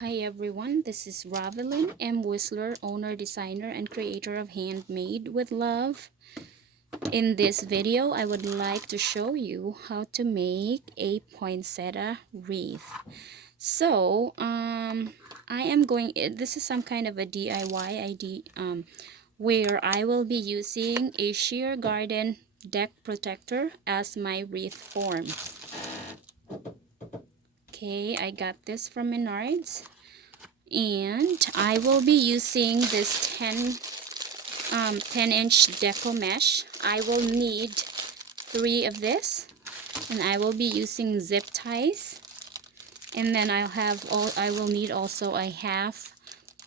Hi everyone, this is Ravelyn M. Whistler, owner, designer, and creator of Handmade with Love. In this video, I would like to show you how to make a poinsettia wreath. So, this is some kind of a DIY idea where I will be using a Sheergarden Deck Protector as my wreath form. Okay, I got this from Menards. And I will be using this 10-inch deco mesh. I will need 3 of this, and I will be using zip ties. And then I will need also a half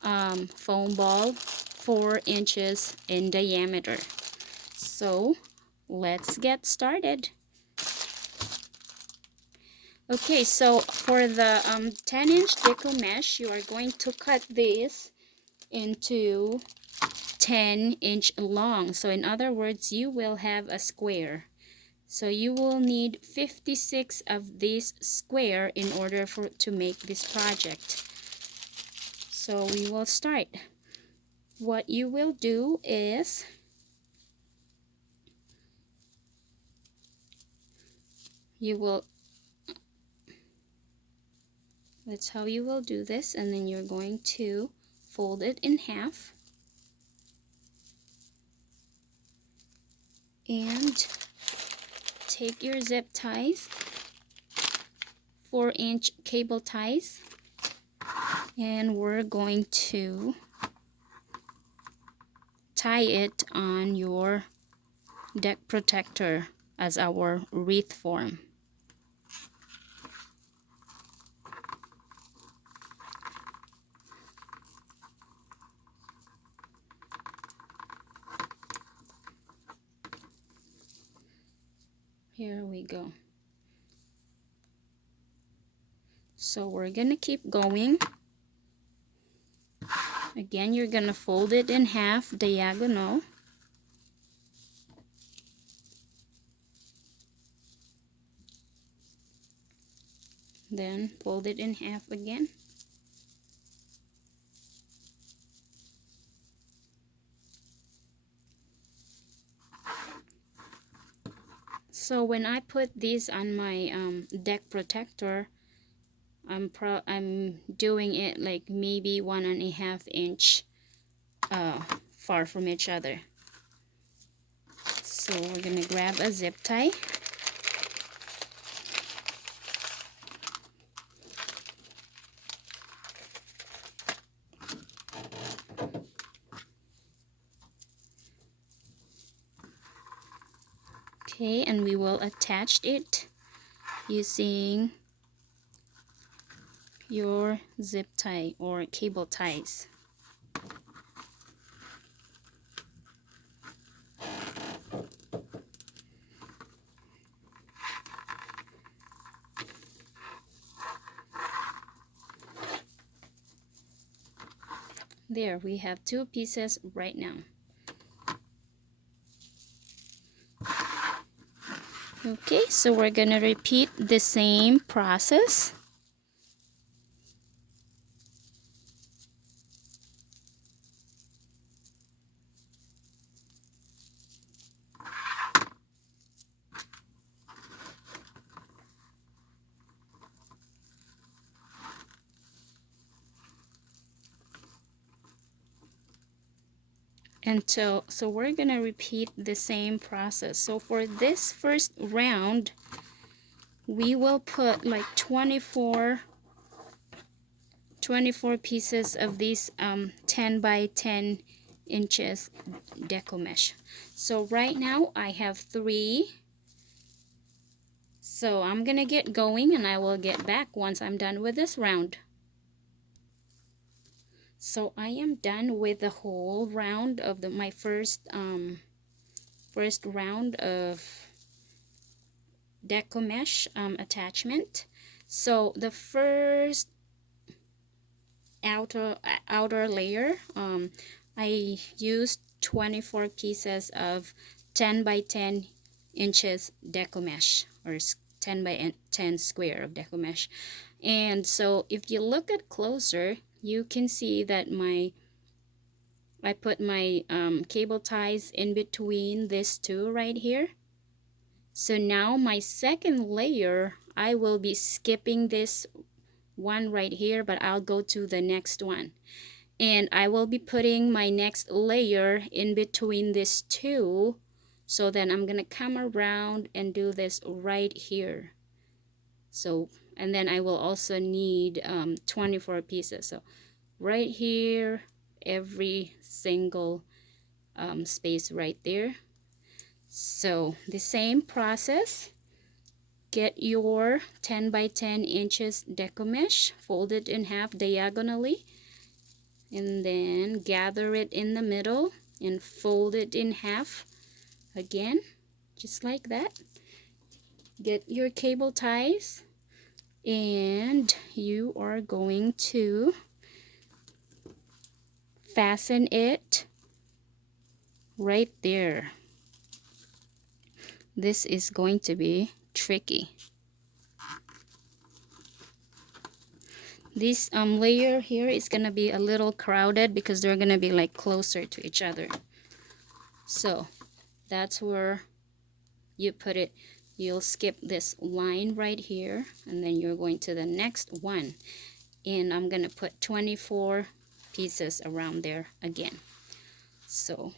foam ball, 4 inches in diameter. So let's get started. Okay, so for the 10-inch deco mesh, you are going to cut this into 10-inch long. So in other words, you will have a square. So you will need 56 of this square in order to make this project. So we will start. What you will do is that's how you will do this, and then you're going to fold it in half and take your zip ties, 4-inch cable ties, and we're going to tie it on your deck protector as our wreath form. Here we go. So we're gonna keep going. Again, you're gonna fold it in half diagonal. Then fold it in half again. So when I put this on my deck protector, I'm doing it like maybe 1.5 inch far from each other. So we're gonna grab a zip tie. Okay, and we will attach it using your zip tie or cable ties. There, we have 2 pieces right now. Okay, so we're gonna repeat the same process. And so we're gonna repeat the same process. So for this first round, we will put like 24 pieces of these 10 by 10 inches deco mesh. So right now I have 3. So I'm gonna get going and I will get back once I'm done with this round. So I am done with the whole round of my first round of deco mesh attachment. So the first outer layer, I used 24 pieces of 10 by 10 inches deco mesh, or 10 by 10 square of deco mesh. And so if you look at closer, you can see that I put my cable ties in between these two right here. So now my second layer, I will be skipping this one right here, but I'll go to the next one. And I will be putting my next layer in between these two. So then I'm gonna come around and do this right here. So, and then I will also need 24 pieces. So right here, every single space right there. So the same process. Get your 10 by 10 inches deco mesh, fold it in half diagonally, and then gather it in the middle and fold it in half again, just like that. Get your cable ties, and you are going to fasten it right there. This is going to be tricky. This layer here is gonna be a little crowded because they're gonna be like closer to each other. So that's where you put it. You'll skip this line right here, and then you're going to the next one. And I'm gonna put 24 pieces around there again. So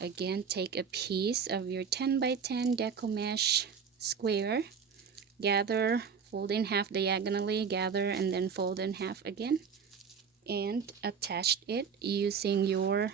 again, take a piece of your 10 by 10 deco mesh square, gather, fold in half diagonally, gather, and then fold in half again, and attach it using your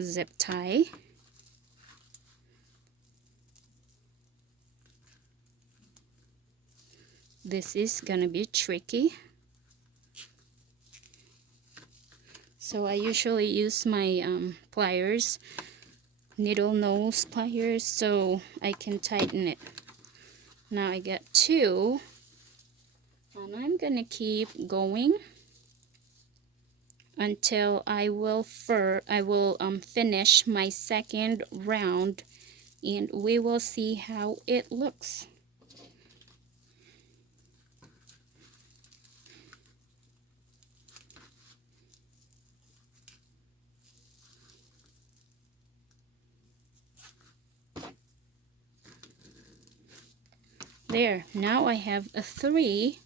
zip tie. This is gonna be tricky. So I usually use my pliers, needle nose pliers, so I can tighten it. Now I got two, and I'm gonna keep going until I will finish my second round, and we will see how it looks. There, now I have 3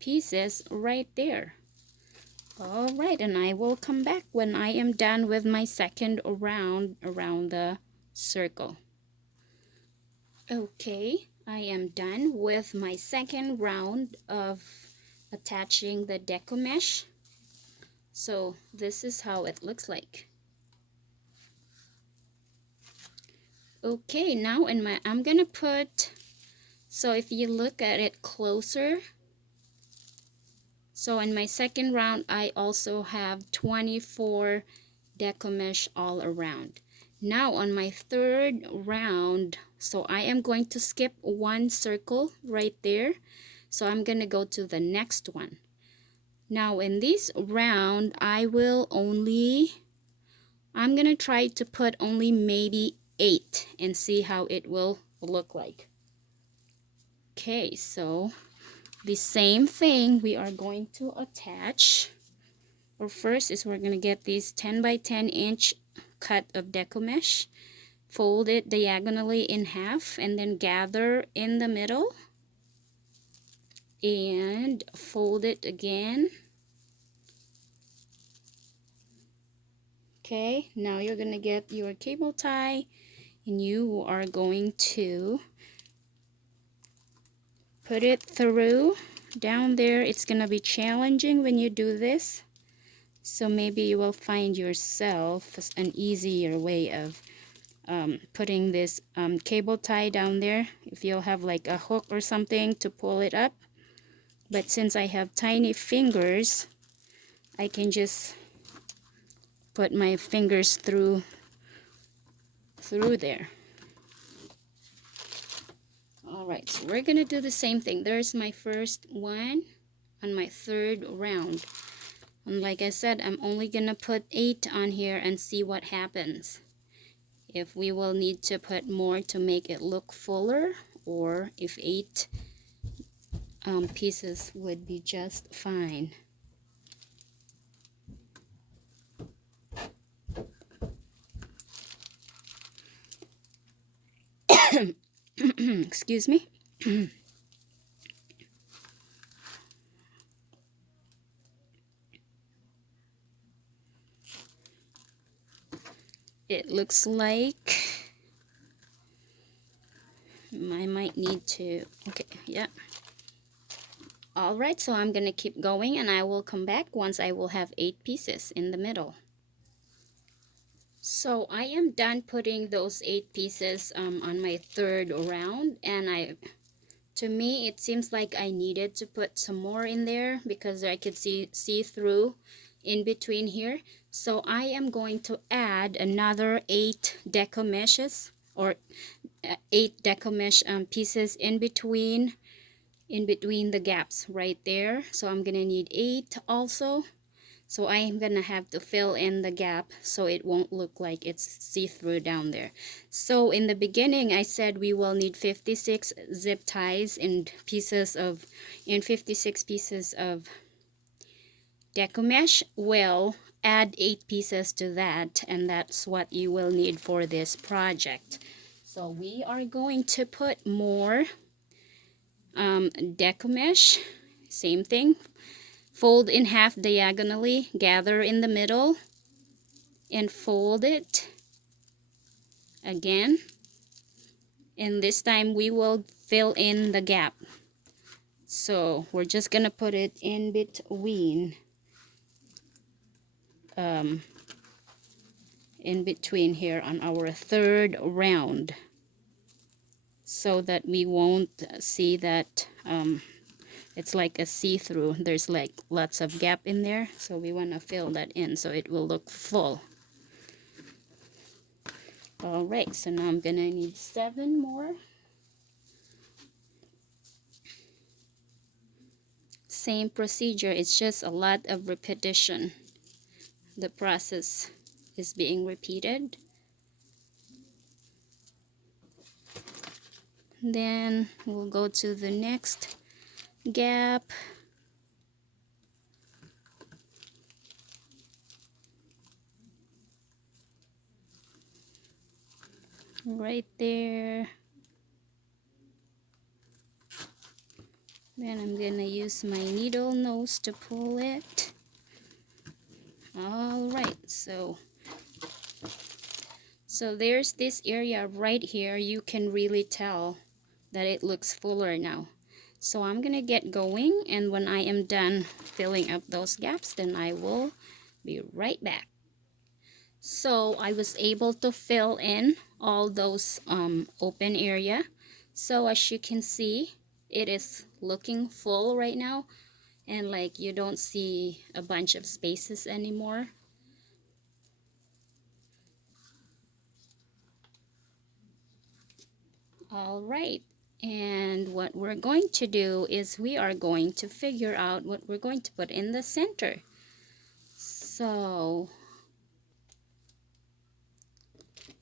pieces right there. All right, and I will come back when I am done with my second round around the circle. Okay, I am done with my second round of attaching the deco mesh. So this is how it looks like. Okay, now I'm gonna put, so if you look at it closer, so in my second round I also have 24 deco mesh all around. Now on my third round, so I am going to skip one circle right there, so I'm gonna go to the next one. Now in this round I'm gonna try to put only maybe 8 and see how it will look like. Okay, so the same thing we are going to attach. Or first is we're gonna get this 10 by 10 inch cut of deco mesh, fold it diagonally in half, and then gather in the middle and fold it again. Okay, now you're gonna get your cable tie, and you are going to put it through down there. It's gonna be challenging when you do this, so maybe you will find yourself an easier way of putting this cable tie down there if you'll have like a hook or something to pull it up. But since I have tiny fingers, I can just put my fingers through there. Alright, so we're gonna do the same thing. There's my first one on my third round. And like I said, I'm only gonna put 8 on here and see what happens. if we will need to put more to make it look fuller, or if 8 pieces would be just fine. Excuse me. It looks like I might need to, okay, yeah. Alright, so I'm gonna keep going and I will come back once I will have 8 pieces in the middle. So I am done putting those 8 pieces on my third round, and to me it seems like I needed to put some more in there because I could see through in between here. So I am going to add another 8 deco meshes, or 8 deco mesh pieces in between the gaps right there. So I'm gonna need 8 also. So I am gonna have to fill in the gap so it won't look like it's see-through down there. So in the beginning I said we will need 56 zip ties and 56 pieces of deco mesh. Well, add 8 pieces to that, and that's what you will need for this project. So we are going to put more deco mesh. Same thing. Fold in half diagonally, gather in the middle, and fold it again. And this time we will fill in the gap. So we're just gonna put it in between here on our third round, so that we won't see that it's like a see-through. There's like lots of gap in there, so we want to fill that in so it will look full. Alright, so now I'm gonna need 7 more. Same procedure, it's just a lot of repetition. The process is being repeated. Then we'll go to the next gap. Right there. Then I'm gonna use my needle nose to pull it. Alright, so there's this area right here. You can really tell that it looks fuller now. So I'm gonna get going, and when I am done filling up those gaps, then I will be right back. So I was able to fill in all those open area. So as you can see, it is looking full right now, and like you don't see a bunch of spaces anymore. All right, and what we're going to do is we are going to figure out what we're going to put in the center. So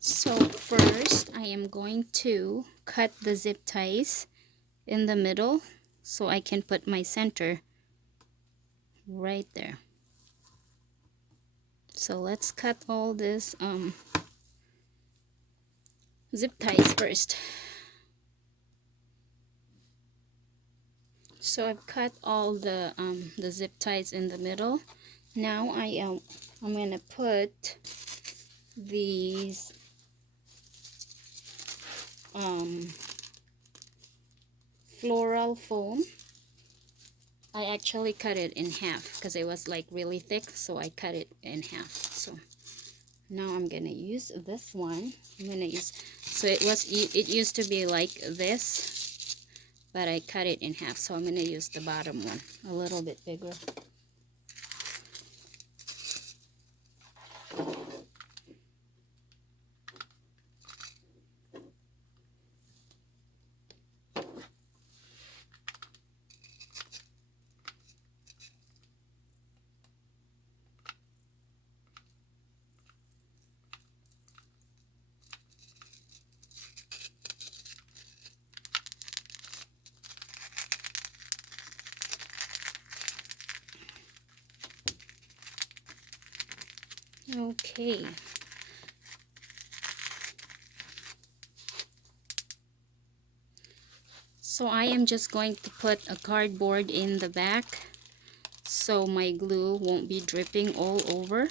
first I am going to cut the zip ties in the middle so I can put my center right there. So let's cut all this zip ties first. So I've cut all the zip ties in the middle. Now I'm gonna put these floral foam. I actually cut it in half because it was like really thick, so I cut it in half. So now I'm gonna use this one. So it used to be like this, but I cut it in half, so I'm gonna use the bottom one, a little bit bigger. Okay. So I am just going to put a cardboard in the back so my glue won't be dripping all over.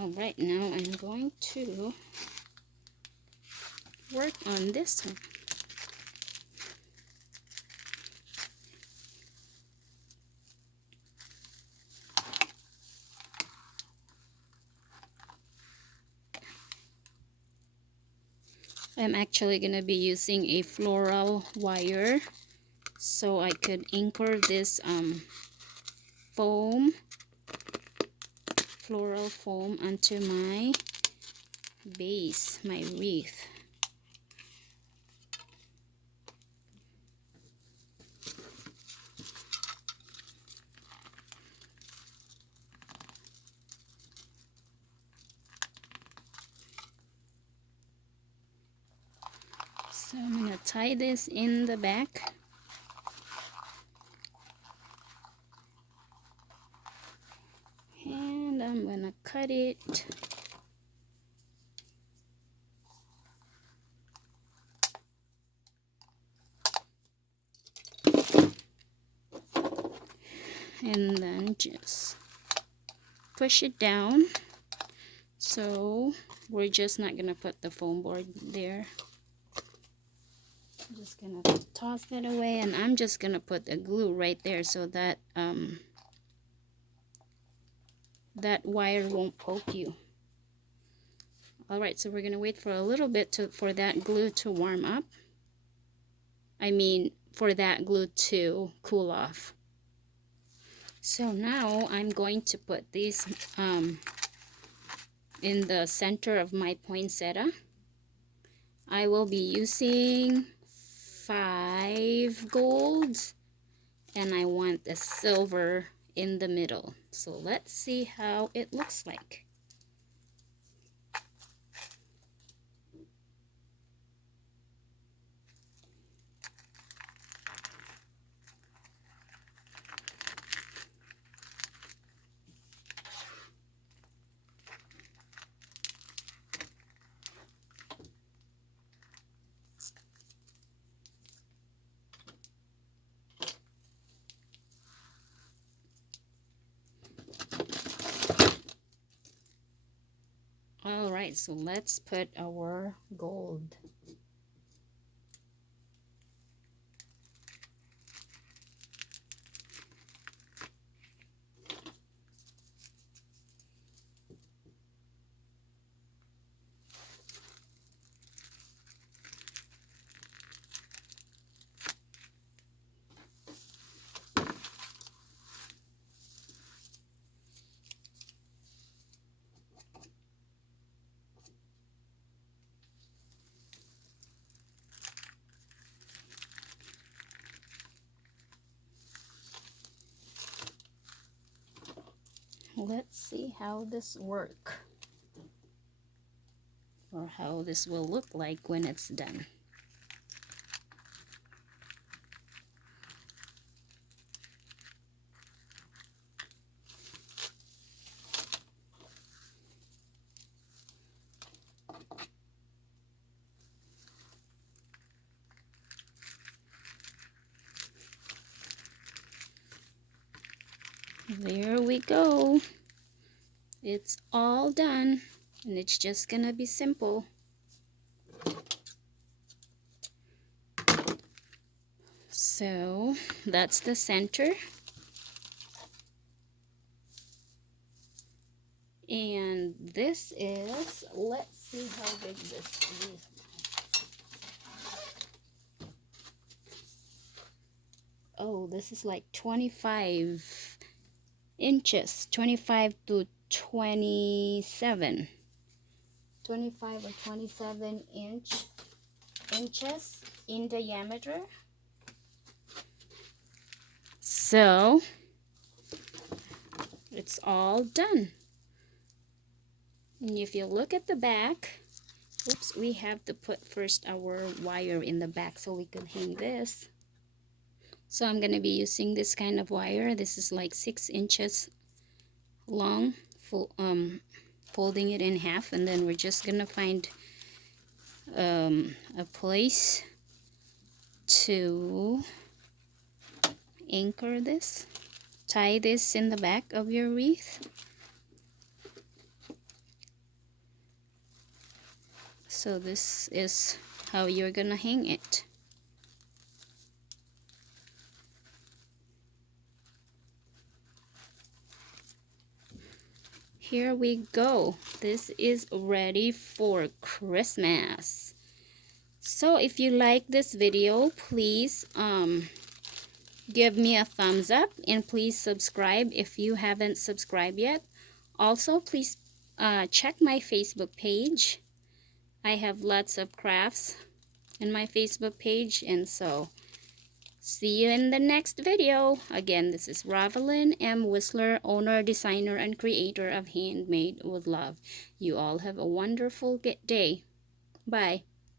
Alright, now I'm going to work on this one. I'm actually going to be using a floral wire so I could anchor this floral foam onto my base, my wreath. So I'm going to tie this in the back. And I'm going to cut it. And then just push it down. So we're just not going to put the foam board there. I'm just going to toss that away, and I'm just going to put the glue right there so that that wire won't poke you. Alright, so we're going to wait for a little bit for that glue to warm up. I mean, for that glue to cool off. So now I'm going to put these in the center of my poinsettia. I will be using 5 golds, and I want the silver in the middle. So let's see how it looks like. Alright, so let's put our gold. Let's see how this works, or how this will look like when it's done. There we go. It's all done, and it's just gonna be simple. So that's the center, and this is, let's see how big this is. Oh, this is like 25 inches, 25 to 27, 25 or 27 inch inches in diameter. So it's all done. And if you look at the back, oops, we have to put first our wire in the back so we can hang this. So I'm going to be using this kind of wire. This is like 6 inches long, folding it in half, and then we're just going to find a place to anchor this. Tie this in the back of your wreath. So this is how you're gonna hang it. Here we go. This is ready for Christmas. So if you like this video, please give me a thumbs up, and please subscribe if you haven't subscribed yet. Also, please check my Facebook page. I have lots of crafts in my Facebook page, and so see you in the next video. Again, this is Ravelyn M. Whistler, owner, designer, and creator of Handmade with Love. You all have a wonderful day. Bye.